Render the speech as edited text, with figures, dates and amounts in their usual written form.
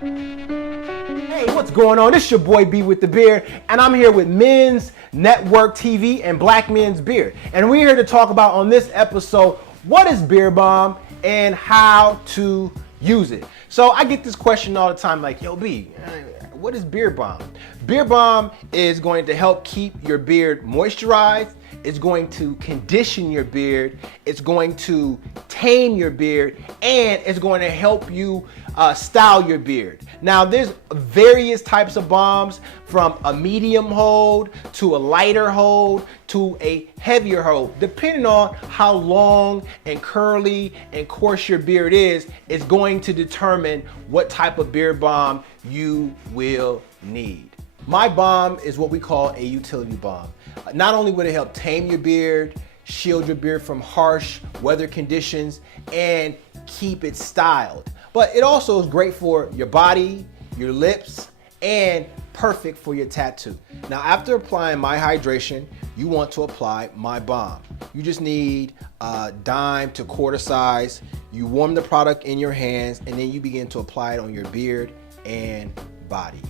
Hey, what's going on? It's your boy B with the Beard, and I'm here with Men's Network TV and Black Men's Beard. And we're here to talk about on this episode, what is Beard Balm and how to use it. So I get this question all the time, like, yo B, what is Beard Balm? Beard Balm is going to help keep your beard moisturized. It's going to condition your beard. It's going to tame your beard, and it's going to help you style your beard. Now, there's various types of balms, from a medium hold to a lighter hold to a heavier hold. Depending on how long and curly and coarse your beard is going to determine what type of beard balm you will need. My balm is what we call a utility balm. Not only would it help tame your beard, shield your beard from harsh weather conditions, and keep it styled, but it also is great for your body, your lips, and perfect for your tattoo. Now, after applying my hydration, you want to apply my balm. You just need a dime to quarter size. You warm the product in your hands, and then you begin to apply it on your beard and body.